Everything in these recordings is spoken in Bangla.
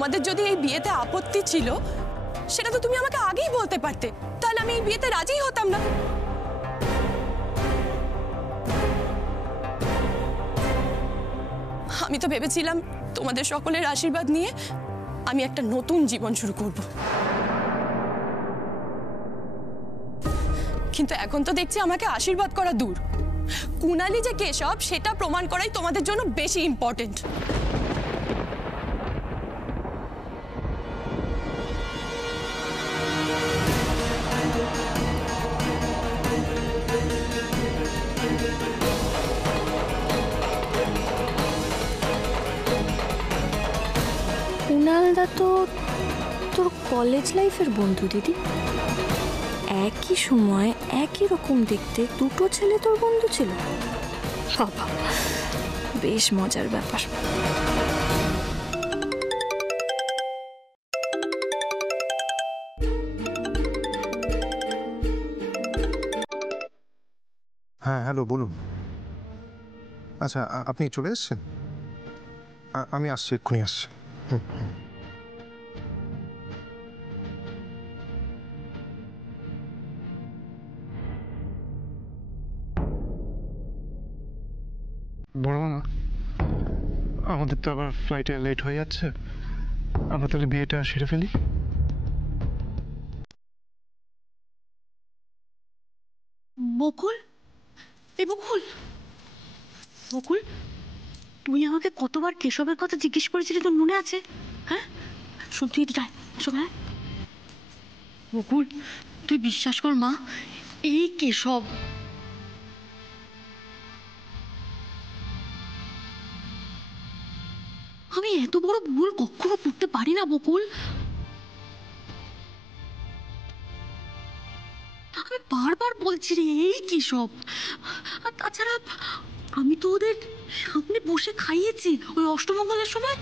তোমাদের যদি এই বিয়েতে আপত্তি ছিল সেটা তো তুমি আমাকে আগেই বলতে পারতে, তাহলে আমি এই বিয়েতে রাজি হতাম না। আমি তো ভেবেছিলাম তোমাদের সকলের আশীর্বাদ নিয়ে আমি একটা নতুন জীবন শুরু করব, কিন্তু এখন তো দেখছি আমাকে আশীর্বাদ করা দূর, কুণালী যে কেশব সেটা প্রমাণ করাই তোমাদের জন্য বেশি ইম্পর্টেন্ট। কুণালদা তো তোর কলেজ লাইফের বন্ধু দিদি, একই সময় একই রকম দেখতে দুটো ছেলে তোর বন্ধু ছিল। বাবা, বেশ মজার ব্যাপার। হ্যাঁ হ্যালো, বলুন। আচ্ছা, আপনি চলে এসেছেন? আমি আসছি, এক্ষুনি আসছি। বড় মামা, আমাদের তো আবার ফ্লাইটে লেট হয়ে যাচ্ছে, আমরা তাহলে বিয়েটা সেরে ফেলি। বকুল, এই বকুল, বকুল, তুই আমাকে কতবার কেশবের কথা জিজ্ঞেস করেছিলি, তোর মনে আছে? হ্যাঁ, শোন, তুই এদিকে আয়, শোন। হ্যাঁ বকুল, তুই বিশ্বাস কর মা, এই কেশব আমি এত বড় ভুল কখনো করতে পারি না বকুল। আমি বারবার বলছি রে, এই কেশব। আর তাছাড়া আমি তো ওদের সামনে বসে খাইয়েছি ওই অষ্টমঙ্গলের সময়।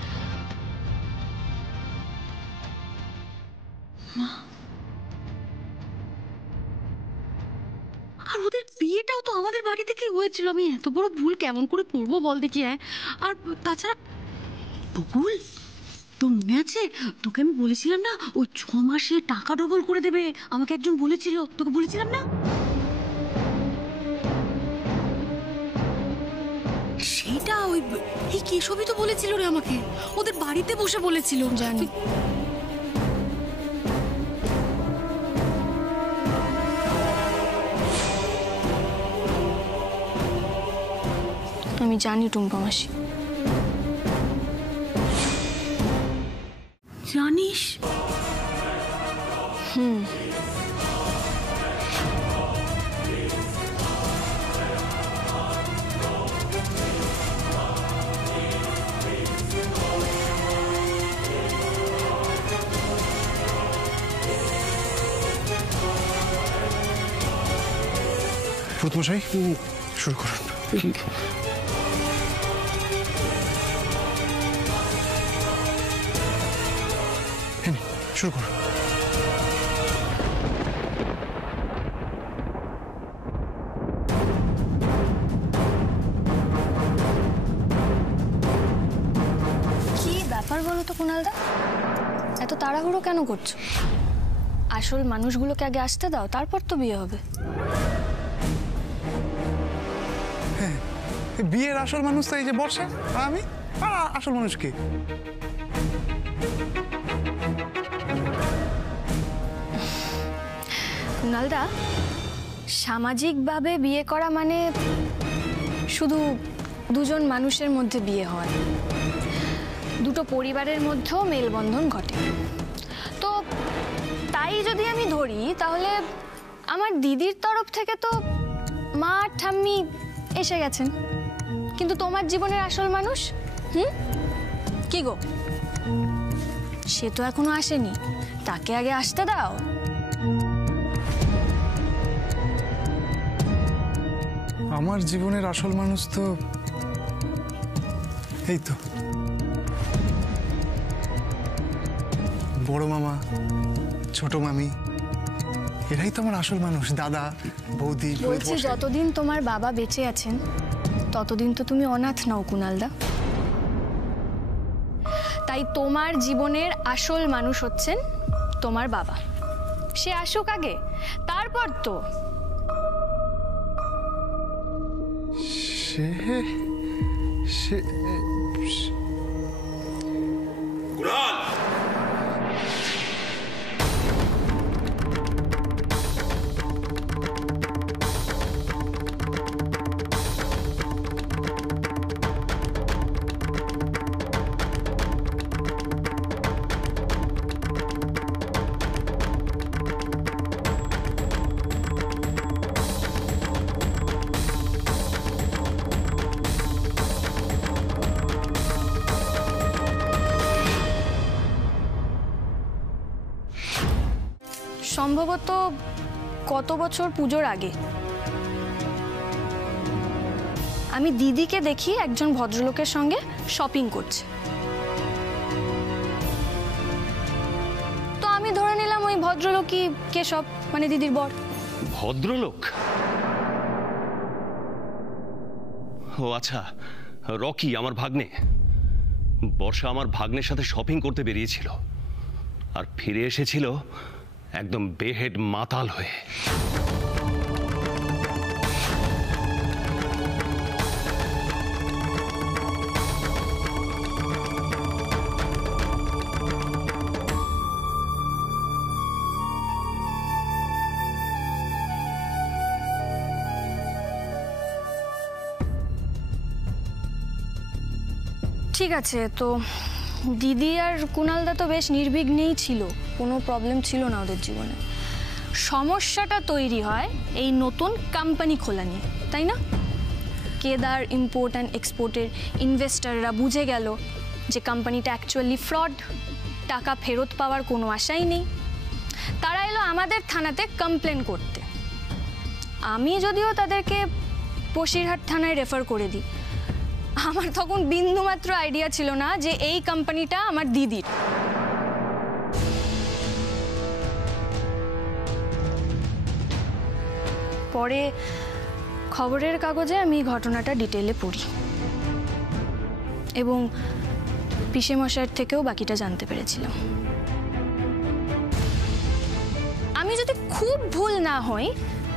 আর ওদের বিয়েটাও তো আমাদের বাড়ি থেকে হয়েছিল। আমি এত বড় ভুল কেমন করে করবো বল দেখি? হ্যাঁ, আর তাছাড়া বকুল, তোর মনে আছে তোকে আমি বলেছিলাম না ওই 6 মাসে টাকা ডবল করে দেবে? আমাকে একজন বলেছিল, তোকে বলেছিলাম না? সেটা ওই এই কেশবই তো বলেছিল রে আমাকে, ওদের বাড়িতে বসে বলেছিল। জানি, আমি জানি টুম্পা মাসি। জানিস? প্রথমশাই শুরু করুন। শুরু করুন। কি ব্যাপার বলো তো কুণালদা, এত তাড়াহুড়ো কেন করছো? আসল মানুষগুলোকে আগে আসতে দাও, তারপর তো বিয়ে হবে। হ্যাঁ, বিয়ের আসল মানুষ তো এই যে বর্ষা আর আমি। আর আসল মানুষ কি? কুণালদা, সামাজিকভাবে বিয়ে করা মানে শুধু দুজন মানুষের মধ্যে বিয়ে হয়, দুটো পরিবারের মধ্যেও মেলবন্ধন ঘটে। তো তাই যদি আমি ধরি, তাহলে আমার দিদির তরফ থেকে তো মা আর ঠাম্মি এসে গেছেন, কিন্তু তোমার জীবনের আসল মানুষ কি গো, সে তো এখনো আসেনি, তাকে আগে আসতে দাও। আমার জীবনের আসল মানুষ তো এই তো বড় মামা, ছোট মামি, এরাই তো আমার আসল মানুষ। দাদা, বৌদি। বলছি, যতদিন তোমার বাবা বেঁচে আছেন ততদিন তো তুমি অনাথ নাও কুণালদা। তাই তাই তোমার জীবনের আসল মানুষ হচ্ছেন তোমার বাবা। সে আসুক আগে, তারপর তো। সে সে কুণাল! সম্ভবত কত বছর পুজোর আগে আমি দিদিকে দেখি একজন ভদ্রলোকের সঙ্গে শপিং করছে। তো আমি ধরে নিলাম ওই ভদ্রলোকই কেশব, মানে দিদির বর। ভদ্রলোক? ও আচ্ছা, রকি আমার ভাগ্নে। বর্ষা আমার ভাগ্নের সাথে শপিং করতে বেরিয়েছিল আর ফিরে এসেছিল একদম বেহেড মাতাল হয়ে। ঠিক আছে, তো দিদি আর কুণালদা তো বেশ নির্বিঘ্নেই ছিল, কোনো প্রবলেম ছিল না ওদের জীবনে। সমস্যাটা তৈরি হয় এই নতুন কোম্পানি খোলা নিয়ে, তাই না? কেদার ইম্পোর্ট অ্যান্ড এক্সপোর্টের ইনভেস্টাররা বুঝে গেল যে কোম্পানিটা অ্যাকচুয়ালি ফ্রড, টাকা ফেরত পাওয়ার কোনো আশাই নেই। তারা এলো আমাদের থানাতে কমপ্লেন করতে। আমি যদিও তাদেরকে বসিরহাট থানায় রেফার করে দিই। আমার তখন বিন্দুমাত্র আইডিয়া ছিল না যে এই কোম্পানিটা আমার দিদির। পরে খবরের কাগজে আমি ঘটনাটা ডিটেলে পড়ি এবং পিসেমশাইয়ের থেকেও বাকিটা জানতে পেরেছিলাম। আমি যদি খুব ভুল না হই,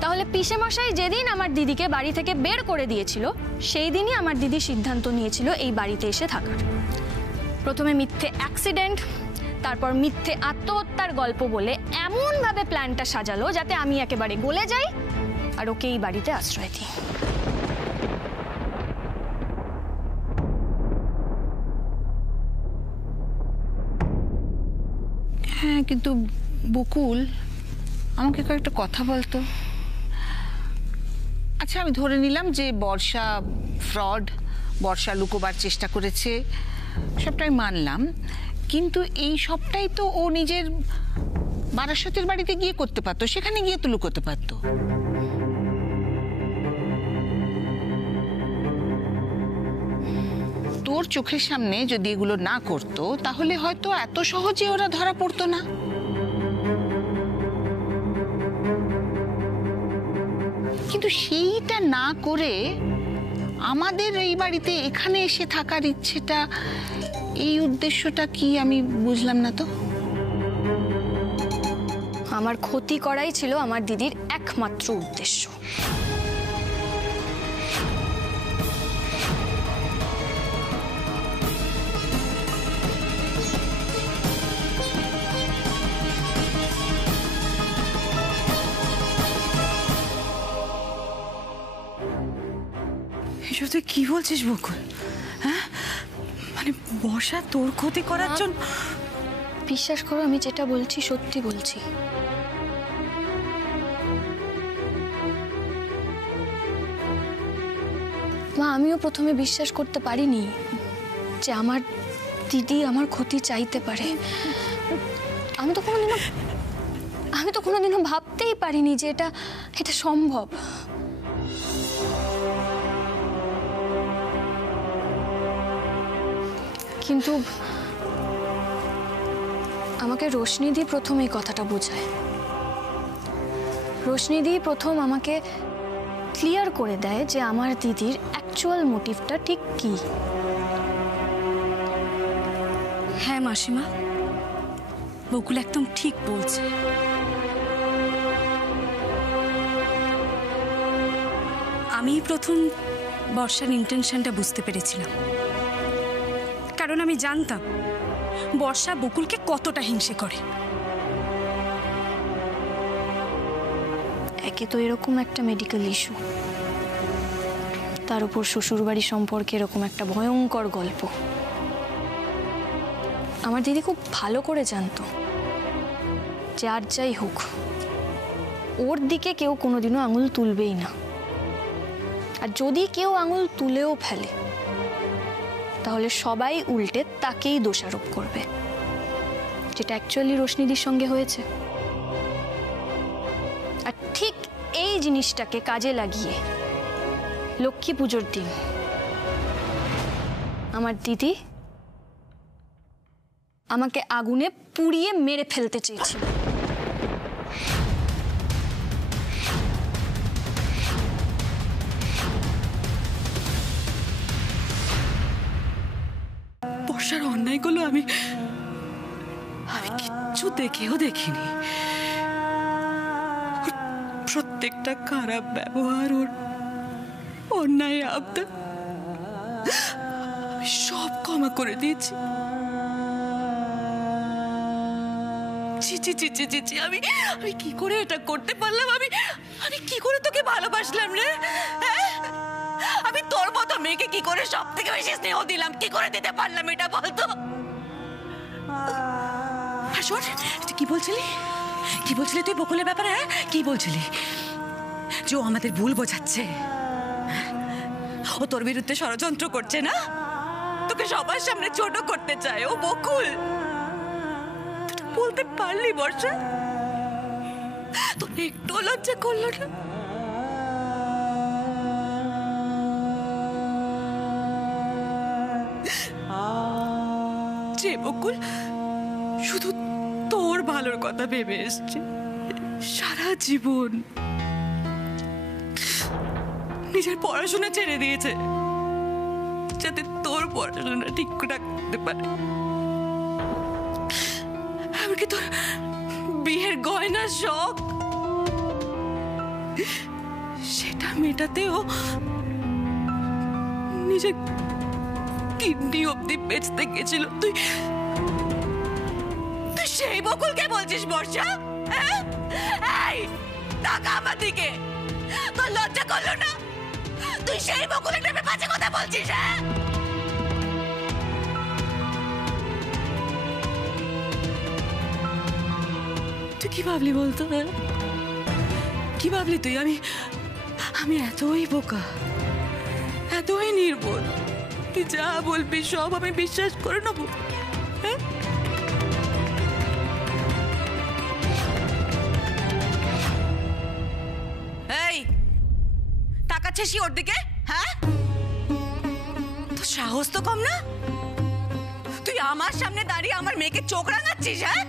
তাহলে পিসেমশাই যেদিন আমার দিদিকে বাড়ি থেকে বের করে দিয়েছিল, সেই দিনই আমার দিদি সিদ্ধান্ত নিয়েছিল এই বাড়িতে এসে থাকার। প্রথমে মিথ্যে অ্যাক্সিডেন্ট, তারপর মিথ্যে আত্মহত্যার গল্প বলে এমনভাবে প্ল্যানটা সাজালো যাতে আমি একেবারে গলে যাই আর ওকে এই বাড়িতে আশ্রয় দিই। হ্যাঁ, কিন্তু বকুল, আমাকে কয়েকটা কথা বলতো। আচ্ছা, আমি ধরে নিলাম যে বর্ষা ফ্রড, বর্ষা লুকোবার চেষ্টা করেছে, সবটাই মানলাম। কিন্তু এই সবটাই তো ও নিজের বারাসতের বাড়িতে গিয়ে করতে পারতো, সেখানে গিয়ে তো লুকোতে পারতো। তোর চোখের সামনে যদি এগুলো না করতো, তাহলে হয়তো এত সহজে ওরা ধরা পড়তো না। কিন্তু সেইটা না করে আমাদের এই বাড়িতে এখানে এসে থাকার ইচ্ছেটা, এই উদ্দেশ্যটা কি আমি বুঝলাম না তো। আমার ক্ষতি করাই ছিল আমার দিদির একমাত্র উদ্দেশ্য। এসব তুই কি বলছিস বকুল? হ্যাঁ, মানে বর্ষা তোর ক্ষতি করার জন্য? বিশ্বাস করো, আমি যেটা বলছি সত্যি বলছি। মা, আমিও প্রথমে বিশ্বাস করতে পারিনি যে আমার দিদি আমার ক্ষতি চাইতে পারে। আমি তো কোনোদিনও ভাবতেই পারিনি যে এটা সম্ভব। কিন্তু আমাকে রোশনিদি প্রথম এই কথাটা বোঝায়। রোশনিদি প্রথম আমাকে ক্লিয়ার করে দেয় যে আমার দিদির অ্যাকচুয়াল মোটিভটা ঠিক কি। হ্যাঁ মাসিমা, বকুল একদম ঠিক বলছে। আমি প্রথম বর্ষার ইন্টেনশনটা বুঝতে পেরেছিলাম, কারণ আমি জানতাম বর্ষা বকুলকে কতটা হিংসে করে। একে তো এরকম একটা মেডিকেল ইস্যু, তার উপর শ্বশুরবাড়ি সম্পর্কে এরকম একটা ভয়ঙ্কর গল্প। আমার দিদি খুব ভালো করে জানতো যে আর যাই হোক ওর দিকে কেউ কোনোদিনও আঙুল তুলবেই না, আর যদি কেউ আঙুল তুলেও ফেলে তাহলে সবাই উল্টে তাকেই দোষারোপ করবে, যেটা অ্যাকচুয়ালি রোশনিদির সঙ্গে হয়েছে। আর ঠিক এই জিনিসটাকে কাজে লাগিয়ে লক্ষ্মী পুজোর দিন আমার দিদি আমাকে আগুনে পুড়িয়ে মেরে ফেলতে চেয়েছিল। বর্ষার অন্যায়গুলো আমি কিচ্ছু দেখেও দেখিনি। ওর প্রত্যেকটা খারাপ ব্যবহার, ওর অন্যায় আবদার আমি সব ক্ষমা করে দিয়েছি। আমি কি করে এটা করতে পারলাম? আমি কি করে তোকে ভালোবাসলাম রে? আমি তোর মতো মেয়েকে কি করে সব থেকে বেশি স্নেহ দিলাম? কি করে দিতে পারলাম এটা বলতো? শোন, তুই কি বলছিলি? কি বলছিলি তুই বকুলের ব্যাপারে? হ্যাঁ, কি বলছিলি? যে ও আমাদের ভুল বোঝাচ্ছে, ও তোর বিরুদ্ধে ষড়যন্ত্র করছে না, তোকে সবার সামনে ছোট করতে চায়। ও বকুল, তুই বলতে পারলি বর্ষা? তোর একটু লজ্জা করলো না? যে বকুল শুধু তোর ভালোর কথা ভেবে এসছে সারা জীবন, নিজের পড়াশোনা ছেড়ে দিয়েছে যাতে তোর পড়াশোনা ঠিক রাখতে পারে, এমনকি তোর বিয়ের গয়নার শখ সেটা মেটাতেও নিজের কিডনি অব্দি বেচতে গেছিল। তুই সেই বকুলকে বলছিস বর্ষা? টাকা আমার দিকে তোর লজ্জা করলো না? তুই সেই বকুলের নামে বাজে কথা বলছিস? তুই কি ভাবলি বলতো? কি ভাবলি তুই? আমি এতই বোকা, এতই নির্বোধ, তুই যা বলবি সব আমি বিশ্বাস করে নেবো? এই তাকাচ্ছিস ওর দিকে? হ্যাঁ, তো সাহস তো কম না? তুই আমার সামনে দাঁড়িয়ে আমার মেয়েকে চোখ রাঙাচ্ছিস? হ্যাঁ,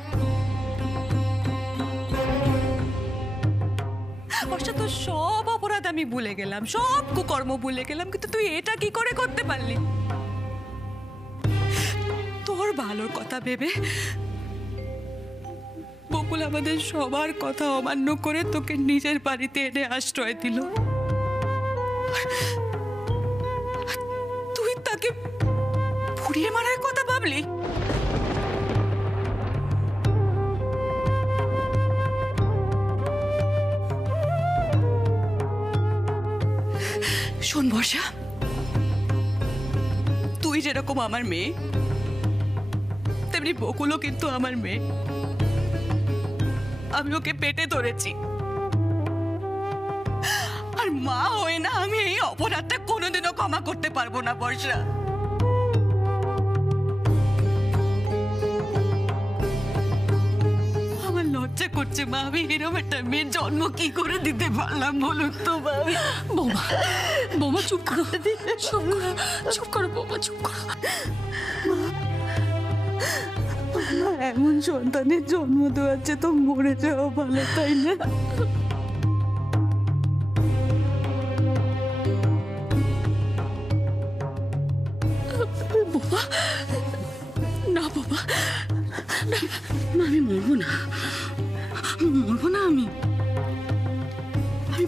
বর্ষা তোর সব অপরাধ আমি ভুলে গেলাম, সব কুকর্ম ভুলে গেলাম, কিন্তু তুই এটা কি করে করতে পারলি? তোর ভালোর কথা ভেবে বকুল আমাদের সবার কথা অমান্য করে তোকে নিজের বাড়িতে এনে আশ্রয় দিল। তুই তাকে পুড়িয়ে মারার কথা ভাবলি? শোন বর্ষা, তুই যেরকম আমার মেয়ে তেমনি বকুলও কিন্তু আমার মেয়ে। আমি ওকে পেটে ধরেছি, আর মা হয়ে না আমি এই অপরাধটা কোনোদিনও ক্ষমা করতে পারবো না বর্ষা। আমার লজ্জা করছে মা, আমি এরকম একটা মেয়ের জন্ম কি করে দিতে পারলাম বলুন তো? বৌমা, বৌমা চুপ করো, চুপ করো বৌমা, চুপ করো। এমন সন্তানের জন্ম দেওয়াচ্ছে তো মরে যাওয়া ভালো, তাই না? বাবা, না বাবা, মা আমি মরবো না, মরবো না, আমি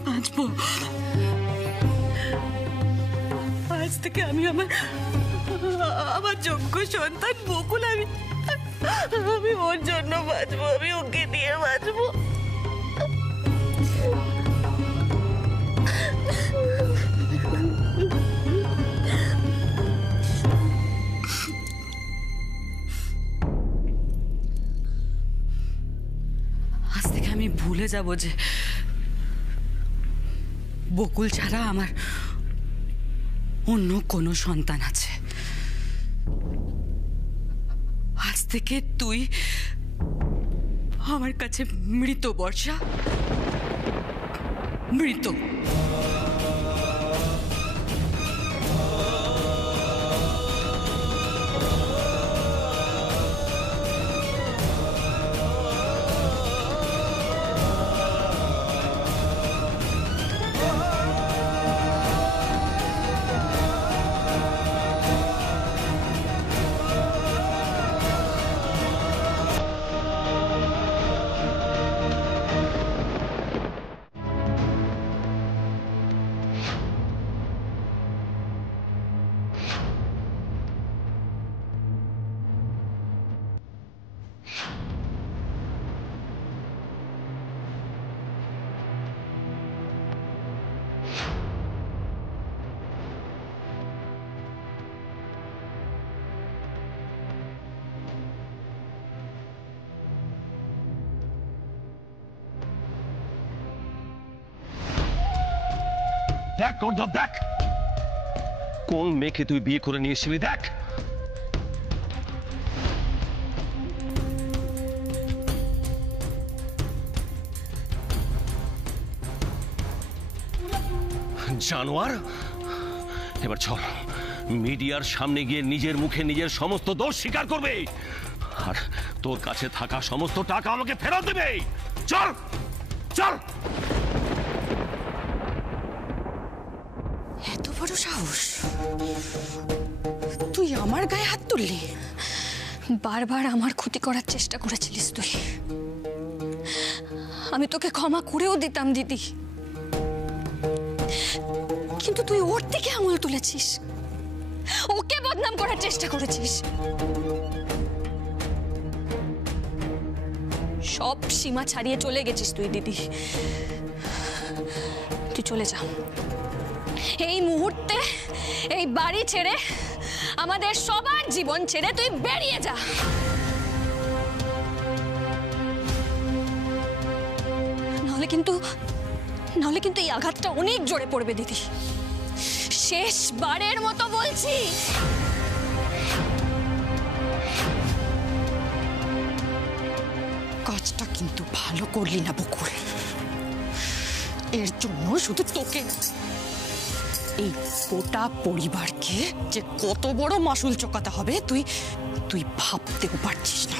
বাঁচবো। আজ থেকে আমি আমার যোগ্য সন্তান বকুল, আমি ওর জন্য বাঁচবো, আমি ওকে দিয়ে বাঁচবো। আজ থেকে আমি ভুলে যাব যে বকুল ছাড়া আমার অন্য কোনো সন্তান আছে। আজ থেকে তুই আমার কাছে মৃত, বর্ষা, মৃত। দেখ গর্ধব, দেখ কোন মেয়েকে তুই বিয়ে করে নিয়ে এসেছিলি, দেখ। জানোয়ার, এবার চল মিডিয়ার সামনে গিয়ে নিজের মুখে নিজের সমস্ত দোষ স্বীকার করবে, আর তোর কাছে থাকা সমস্ত টাকা আমাকে ফেরত দেবে। চল চল। এত বড় সাহস, তুই আমার গায়ে হাত তুললি? বারবার আমার ক্ষতি করার চেষ্টা করেছিলিস তুই, আমি তোকে ক্ষমা করেও দিতাম দিদি, কিন্তু তুই ওর দিকে আঙুল তুলেছিস, ওকে বদনাম করার চেষ্টা করেছিস। সব সীমা ছাড়িয়ে চলে গেছিস তুই দিদি, তুই চলে যা এই মুহূর্তে, এই বাড়ি ছেড়ে, আমাদের সবার জীবন ছেড়ে তুই বেরিয়ে যা। নাহলে কিন্তু এই আঘাতটা অনেক জোরে পড়বে দিদি, শেষবারের মতো বলছি। কাজটা কিন্তু ভালো করলি না বকুল, এর জন্য শুধু তোকে, এই গোটা পরিবারকে যে কত বড় মাসুল চোকাতে হবে তুই ভাবতেও পারছিস না।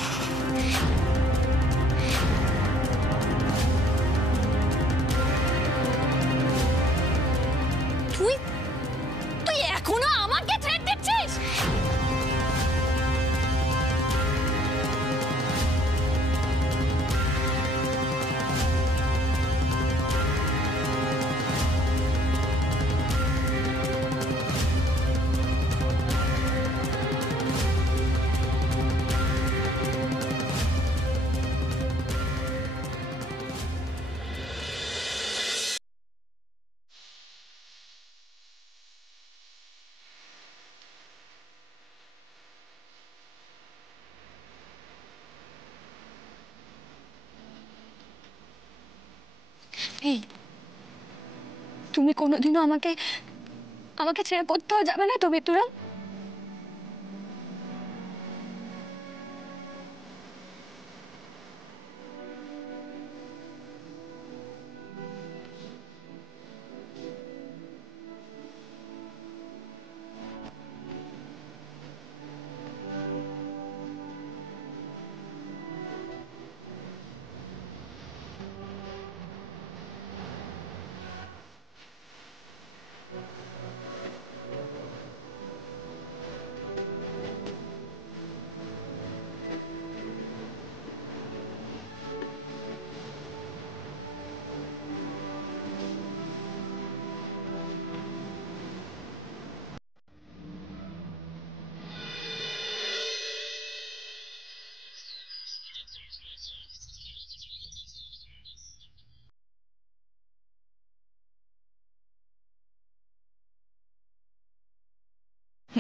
তুই এখনো আমাকে থ্রেট দিচ্ছিস? এই, তুমি কোনোদিনও আমাকে ছেড়ে কোথাও যাবে না তো বিতুরা?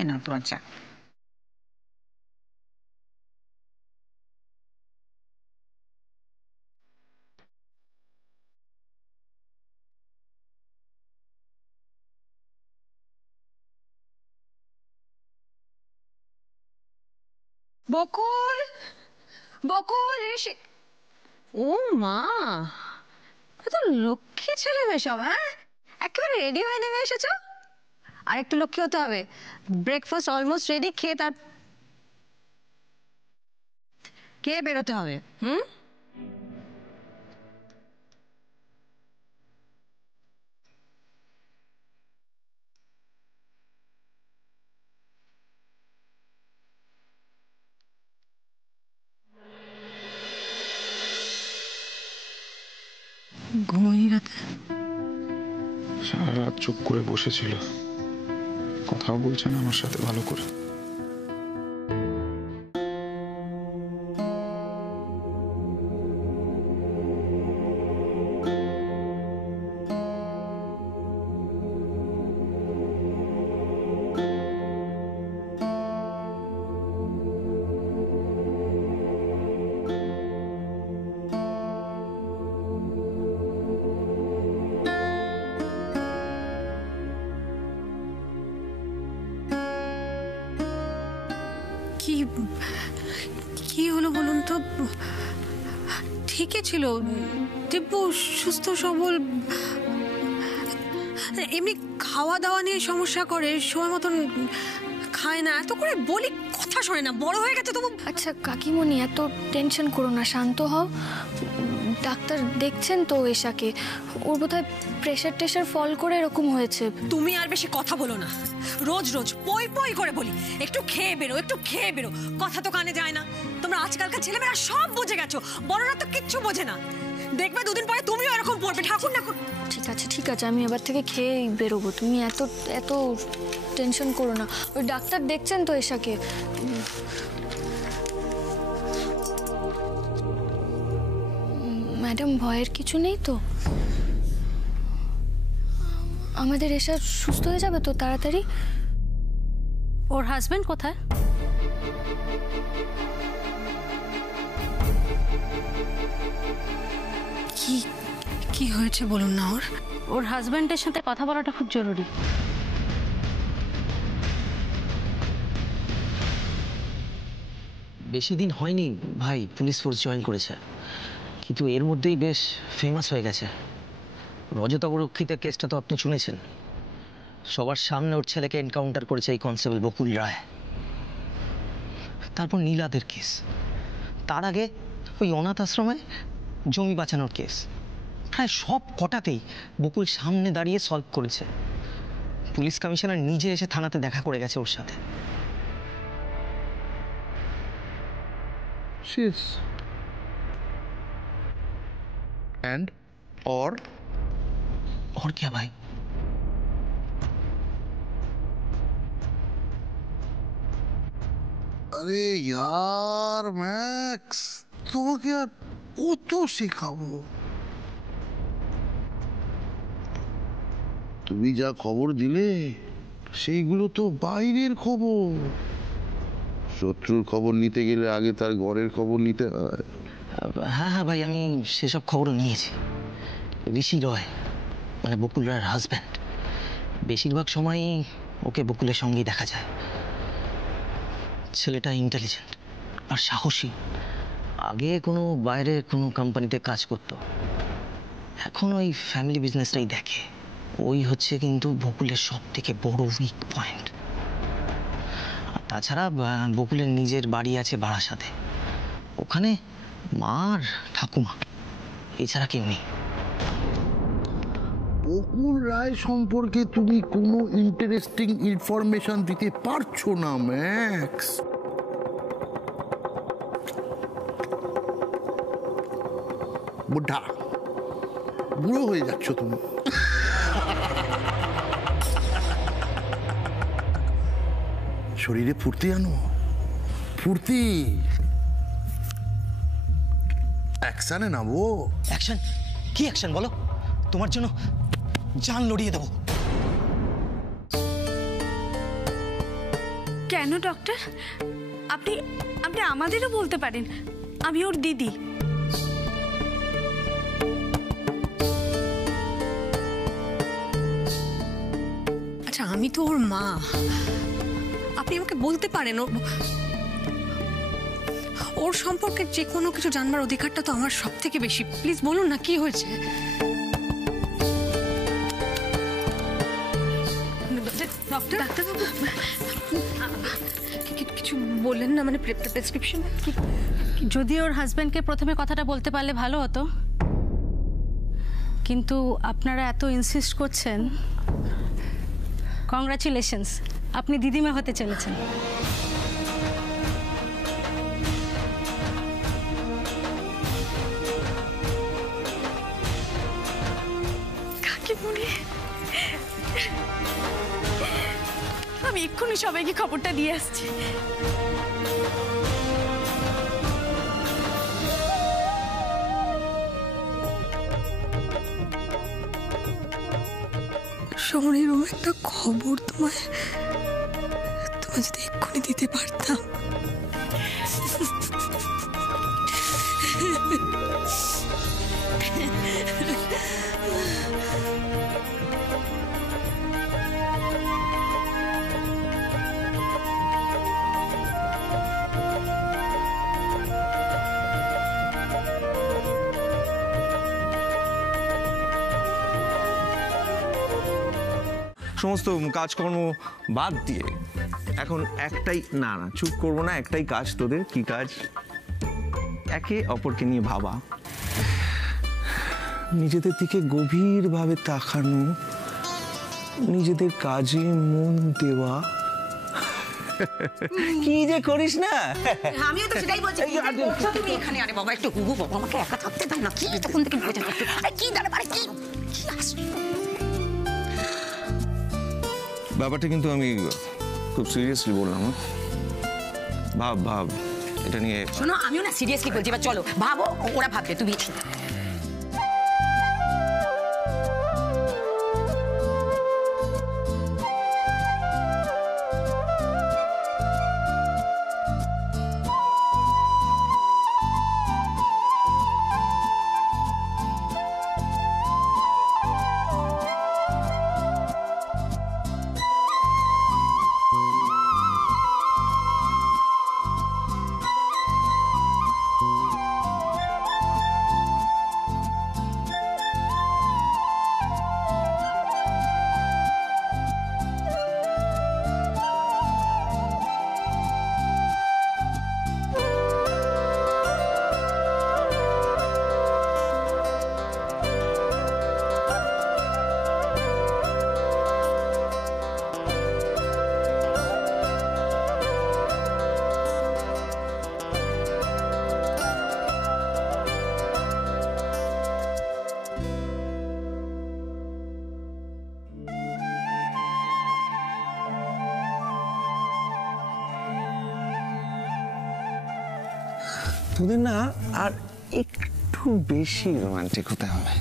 না তোমার চা। বকুল, বকুল এসে। ও মা, এত লক্ষ্মী ছেলে মেয়ে সব, হ্যাঁ একেবারে রেডি হয়ে নেমে এসেছো। আর একটু লক্ষ্মী হতে হবে, ব্রেকফাস্ট অলমোস্ট রেডি, খেয়ে বেরোতে হবে। ঘুমোয়নি রাতে? সারা রাত চুপ করে বসেছিল, কথাও বলছে না আমার সাথে ভালো করে। কি কি হলো বলুন তো? ঠিকই ছিল, দিব্যু সুস্থ সবল, এমনি খাওয়া দাওয়া নিয়ে সমস্যা করে, সময় মতন খায় না, এত করে বলি কথা শোনে না, বড় হয়ে গেছে তবু। আচ্ছা কাকিমণি, এত টেনশন করো না, শান্ত হও। ডাক্তার দেখছেন তো এশাকে, ওর বোধহয় প্রেশার টেশার ফল করে এরকম হয়েছে। তুমি আর বেশি কথা বলো না, রোজ রোজ পই পই করে বলি একটু খেয়ে বেরো, একটু খেয়ে বেরো, কথা তো কানে যায় না। তোমরা আজকালকার ছেলেমেয়েরা সব বুঝে গেছো, বড়রা তো কিচ্ছু বোঝে না। দেখবে দুদিন পরে তুমিও এরকম পড়বে, ঠাকুর না। ঠিক আছে ঠিক আছে, আমি এবার থেকে খেয়ে বেরোবো, তুমি এত এত টেনশন করো না। ওই ডাক্তার দেখছেন তো এশাকে। ম্যাডাম ভয়ের কিছু নেই তো? আমাদের এশা সুস্থ হয়ে যাবে তো তাড়াতাড়ি? ওর হাজবেন্ড কোথায়? কি কি হয়েছে বলুন না। ওর হাজবেন্ডের সাথে কথা বলাটা খুব জরুরি। বেশি দিন হয়নি ভাই পুলিশ ফোর্স জয়েন করেছে, কিন্তু এর মধ্যেই বেশ ফেমাস হয়ে গেছে। রজতাবরক্ষিতের কেসটা তো আপনি শুনেছেন, সবার সামনে ওর ছেলেকে এনকাউন্টার করেছে এই কনস্টেবল বকুল রায়। তারপর নীলাদের কেস, তার আগে ওই অনাথ আশ্রমে জমি বাঁচানোর কেস, প্রায় সব কটাতেই বকুল সামনে দাঁড়িয়ে সলভ করেছে। পুলিশ কমিশনার নিজে এসে থানাতে দেখা করে গেছে ওর সাথে। She's and or और क्या भाई? अरे यार मैक्स, তোমাকে আর কত শেখাবো? তুমি যা খবর দিলে সেইগুলো তো বাইরের খবর। শত্রুর খবর নিতে গেলে আগে তার ঘরের খবর নিতে হয়। হ্যাঁ হ্যাঁ ভাই, আমি সেসব খবরও নিয়েছি। ঋষি রয় মানে বকুল রায়ের হাজব্যান্ড, বেশিরভাগ সময়ই ওকে বকুলের সঙ্গেই দেখা যায়। ছেলেটা ইন্টেলিজেন্ট আর সাহসী। আগে কোনো বাইরের কোনো কোম্পানিতে কাজ করত, এখন ওই ফ্যামিলি বিজনেসটাই দেখে। ওই হচ্ছে কিন্তু বকুলের সব থেকে বড় উইক পয়েন্ট। আর তাছাড়া বকুলের নিজের বাড়ি আছে বারাসাতে, ওখানে মা আর ঠাকুমা, এছাড়া কেউ নেই। বকুল রায় সম্পর্কে তুমি কোনো ইন্টারেস্টিং ইনফরমেশন দিতে পারছো না ম্যাক্স। বুদ্ধা বুড়ো হয়ে যাচ্ছ তুমি। শরীরে ফুর্তি আনো, ফুর্তি। অ্যাকশনে নামবো। অ্যাকশন? কি অ্যাকশন বলো? তোমার জন্য জান লড়িয়ে দেবো। কেন ডক্টর? আপনি আপনি আমাদেরও বলতে পারেন, আমি ওর দিদি। আচ্ছা, আমি তো ওর মা, আপনি আমাকে বলতে পারেন। ওর সম্পর্কে যে কোনো কিছু জানবার অধিকারটা তো আমার সব থেকে বেশি। প্লিজ বলুন না, কি হয়েছে? ডাক্তারবাবু কিছু বললেন না, মানে প্রেসক্রিপশন কি? যদি ওর হাজব্যান্ডকে প্রথমে কথাটা বলতে পারলে ভালো হতো, কিন্তু আপনারা এত ইনসিস্ট করছেন। কংগ্রাচুলেশনস, আপনি দিদিমা হতে চলেছেন। কাকিমুনি, আমি এক্ষুনি সবাইকে খবরটা দিয়ে আসছি। শোন, এরকম একটা খবর তোমায় যদি এক্ষুনি দিতে পারতাম। সমস্ত কাজকর্ম বাদ দিয়ে এখন একটাই, না না চুপ করবো না, একটাই কাজ তোদের। কি কাজ? একে অপরকে নিয়ে ভাবা, নিজেদের দিকে গভীরভাবে তাকানো, নিজেদের কাজে মন দেওয়া। কি যে করিস না। আমিও তো সেটাই বলছি। তুমি এখানে, আরে বাবা একটু হুহু, বাবা আমাকে একা থাকতে দাও না। কি তখন থেকে বলছে, আরে কি দাঁড়া, আরে কি ব্যাপারটা কিন্তু আমি খুব সিরিয়াসলি বললাম। ভাব ভাব এটা নিয়ে। শোনো, আমিও না সিরিয়াসলি বলছি, এবার চলো ভাবো, ওরা ভাববে তুমি। তোদের না আর একটু বেশি রোমান্টিক হতে হবে।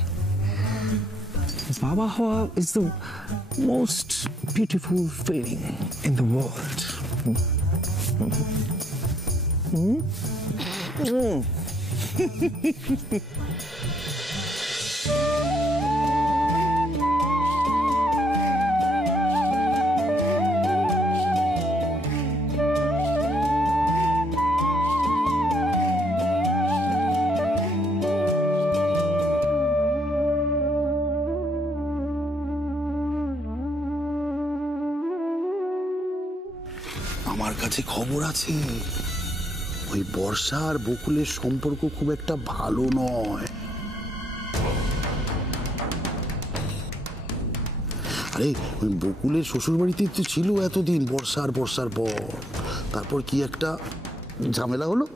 বাবা হওয়া is the most beautiful feeling in the world. আমার কাছে খবর আছে, ওই বর্ষা আর বকুলের সম্পর্ক খুব একটা ভালো নয়। আরে ওই বকুলের শ্বশুর বাড়িতে তো ছিল এতদিন, বর্ষার পর তারপর কি একটা ঝামেলা হলো,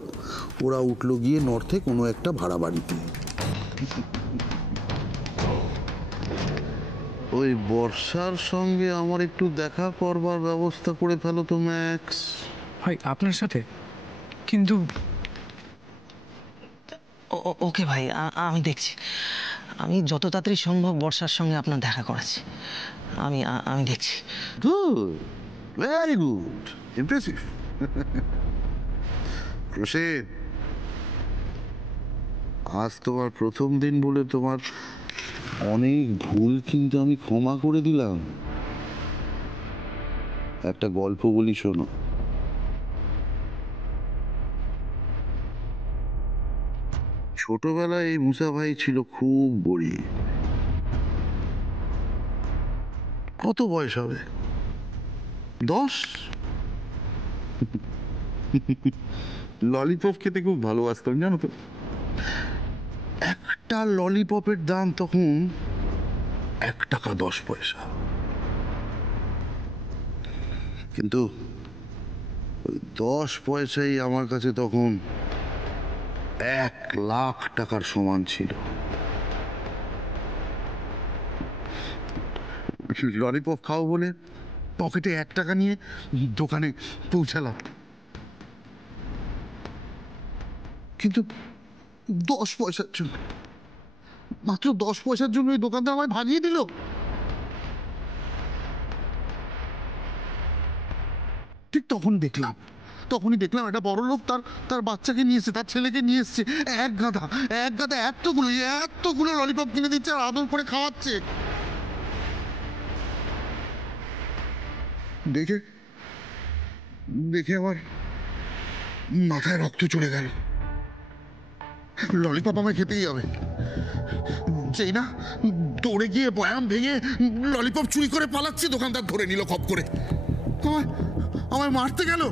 ওরা উঠলো গিয়ে নর্থে কোনো একটা ভাড়া বাড়িতে। ওই বর্ষার সঙ্গে আমার একটু দেখা করবার ব্যবস্থা করে ফেলো তো ম্যাক্স। ভাই আপনার সাথে? কিন্তু ওকে ভাই, আমি দেখছি। আমি যত তাড়াতাড়ি সম্ভব বর্ষার সঙ্গে আপনার দেখা করাচ্ছি। আমি দেখছি। Good, very good, impressive. Prasen, আজ তোমার প্রথম দিন বলে তোমার অনেক ভুল কিন্তু আমি ক্ষমা করে দিলাম। একটা গল্প বলি, শোনো। ছোটবেলায় এই মুসা ভাই ছিল খুব গরিব। কত বয়স হবে? 10। ললিপপ খেতে খুব ভালোবাসতাম, জানো তো। একটা ললিপপের দাম তখন 1 টাকা 10 পয়সা। কিন্তু 10 পয়সাই আমার কাছে তখন 1 লাখ টাকার সমান ছিল। ললিপপ খাও বলে পকেটে 1 টাকা নিয়ে দোকানে পৌঁছালাম, কিন্তু 10 পয়সার জন্য, মাত্র 10 পয়সার জন্য ওই দোকানদার আমায় ভাগিয়ে দিল। ঠিক তখনই দেখলাম একটা বড় লোক তার বাচ্চাকে নিয়ে এসছে, তার ছেলেকে নিয়ে এসছে, এক গাদা এতগুলো ললিপপ কিনে দিচ্ছে আর আদর করে খাওয়াচ্ছে। দেখে আমার মাথায় রক্ত চলে গেল। ললিপপ আমায় খেতেই হবে। সেই না দৌড়ে গিয়ে বয়াম ভেঙে ললিপপ চুরি করে পালাচ্ছি, দোকানদার ধরে নিল খপ করে, আমায় মারতে গেল।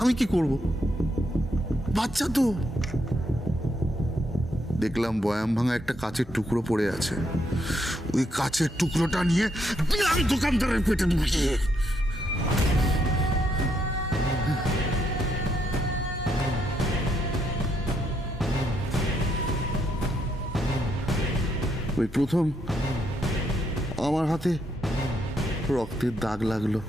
আমি কি করব? বাচ্চা তো। দেখলাম বয়াম ভাঙা একটা কাচের টুকরো পড়ে আছে, ওই কাচের টুকরোটা নিয়ে দিলাম দোকানদারের পেটে ঢুকিয়ে। ওই প্রথম আমার হাতে রক্তের দাগ লাগলো।